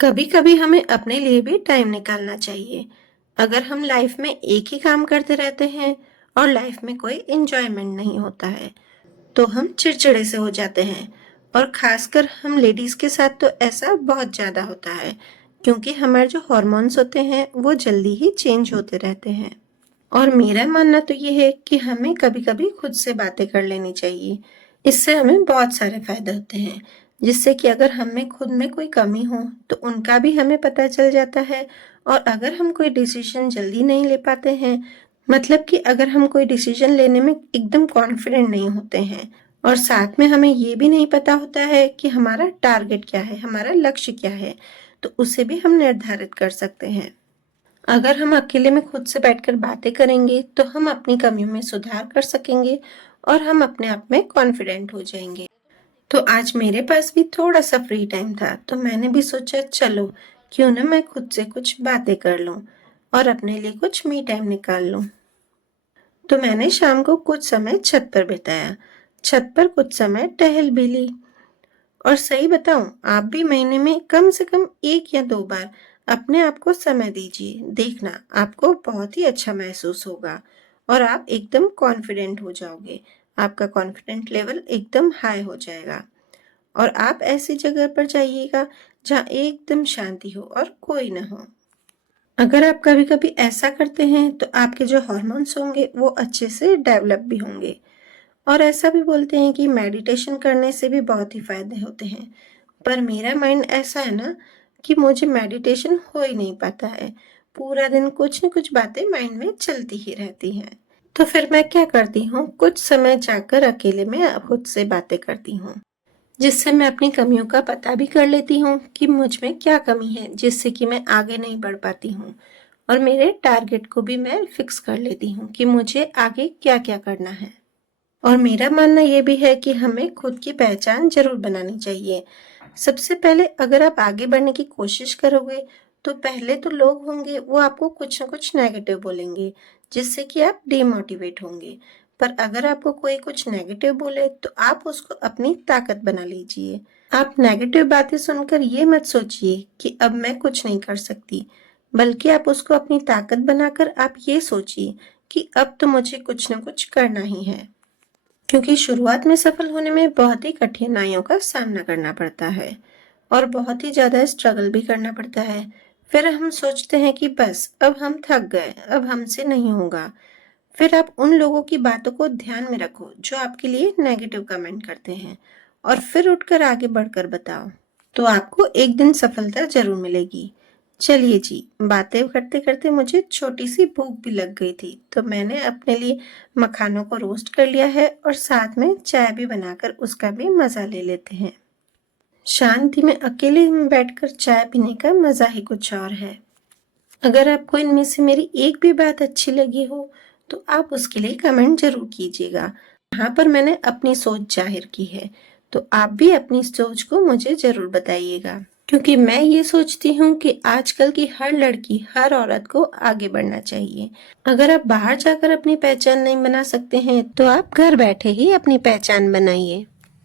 कभी कभी हमें अपने लिए भी टाइम निकालना चाहिए। अगर हम लाइफ में एक ही काम करते रहते हैं और लाइफ में कोई एंजॉयमेंट नहीं होता है तो हम चिड़चिड़े से हो जाते हैं। और खासकर हम लेडीज के साथ तो ऐसा बहुत ज्यादा होता है, क्योंकि हमारे जो हॉर्मोन्स होते हैं वो जल्दी ही चेंज होते रहते हैं। और मेरा मानना तो ये है कि हमें कभी कभी खुद से बातें कर लेनी चाहिए। इससे हमें बहुत सारे फायदे होते हैं, जिससे कि अगर हमें खुद में कोई कमी हो तो उनका भी हमें पता चल जाता है। और अगर हम कोई डिसीजन जल्दी नहीं ले पाते हैं, मतलब कि अगर हम कोई डिसीजन लेने में एकदम कॉन्फिडेंट नहीं होते हैं और साथ में हमें ये भी नहीं पता होता है कि हमारा टारगेट क्या है, हमारा लक्ष्य क्या है, तो उसे भी हम निर्धारित कर सकते हैं। अगर हम अकेले में खुद से बैठकर बातें करेंगे तो हम अपनी कमियों में सुधार कर सकेंगे और हम अपने आप में कॉन्फिडेंट हो जाएंगे। तो आज मेरे पास भी थोड़ा सा फ्री टाइम था तो मैंने भी सोचा चलो क्यों ना मैं खुद से कुछ बातें कर लूं और अपने लिए कुछ मी टाइम निकाल लूं। तो मैंने शाम को कुछ समय छत पर बिताया, छत पर कुछ समय टहल भी ली। और सही बताऊं, आप भी महीने में कम से कम 1 या 2 बार अपने आप को समय दीजिए। देखना आपको बहुत ही अच्छा महसूस होगा और आप एकदम कॉन्फिडेंट हो जाओगे। आपका कॉन्फिडेंट लेवल एकदम हाई हो जाएगा। और आप ऐसी जगह पर जाइएगा जहाँ एकदम शांति हो और कोई ना हो। अगर आप कभी कभी ऐसा करते हैं तो आपके जो हार्मोन्स होंगे वो अच्छे से डेवलप भी होंगे। और ऐसा भी बोलते हैं कि मेडिटेशन करने से भी बहुत ही फायदे होते हैं। पर मेरा माइंड ऐसा है ना कि मुझे मेडिटेशन हो ही नहीं पाता है। पूरा दिन कुछ न कुछ बातें माइंड में चलती ही रहती हैं। तो फिर मैं क्या करती हूँ, कुछ समय जाकर अकेले में खुद से बातें करती हूँ, जिससे मैं अपनी कमियों का पता भी कर लेती हूँ कि मुझ में क्या कमी है जिससे कि मैं आगे नहीं बढ़ पाती हूँ। और मेरे टारगेट को भी मैं फिक्स कर लेती हूँ कि मुझे आगे क्या क्या करना है। और मेरा मानना ये भी है कि हमें खुद की पहचान जरूर बनानी चाहिए। सबसे पहले अगर आप आगे बढ़ने की कोशिश करोगे तो पहले तो लोग होंगे वो आपको कुछ न कुछ नेगेटिव बोलेंगे, जिससे कि आप डिमोटिवेट होंगे। पर अगर आपको कोई कुछ नेगेटिव बोले तो आप उसको अपनी ताकत बना लीजिए। आप नेगेटिव बातें सुनकर ये मत सोचिए कि अब मैं कुछ नहीं कर सकती, बल्कि आप उसको अपनी ताकत बनाकर आप ये सोचिए कि अब तो मुझे कुछ न कुछ करना ही है। क्योंकि शुरुआत में सफल होने में बहुत ही कठिनाइयों का सामना करना पड़ता है और बहुत ही ज्यादा स्ट्रगल भी करना पड़ता है। फिर हम सोचते हैं कि बस अब हम थक गए, अब हमसे नहीं होगा। फिर आप उन लोगों की बातों को ध्यान में रखो जो आपके लिए नेगेटिव कमेंट करते हैं और फिर उठकर आगे बढ़कर बताओ, तो आपको एक दिन सफलता जरूर मिलेगी। चलिए जी, बातें करते करते मुझे छोटी सी भूख भी लग गई थी तो मैंने अपने लिए मखानों को रोस्ट कर लिया है और साथ में चाय भी बनाकर उसका भी मजा ले लेते हैं। शांति में अकेले में बैठकर चाय पीने का मजा ही कुछ और है। अगर आपको इनमें से मेरी एक भी बात अच्छी लगी हो तो आप उसके लिए कमेंट जरूर कीजिएगा। यहाँ पर मैंने अपनी सोच जाहिर की है, तो आप भी अपनी सोच को मुझे जरूर बताइएगा। क्योंकि मैं ये सोचती हूँ कि आजकल की हर लड़की, हर औरत को आगे बढ़ना चाहिए। अगर आप बाहर जाकर अपनी पहचान नहीं बना सकते हैं तो आप घर बैठे ही अपनी पहचान बनाइए।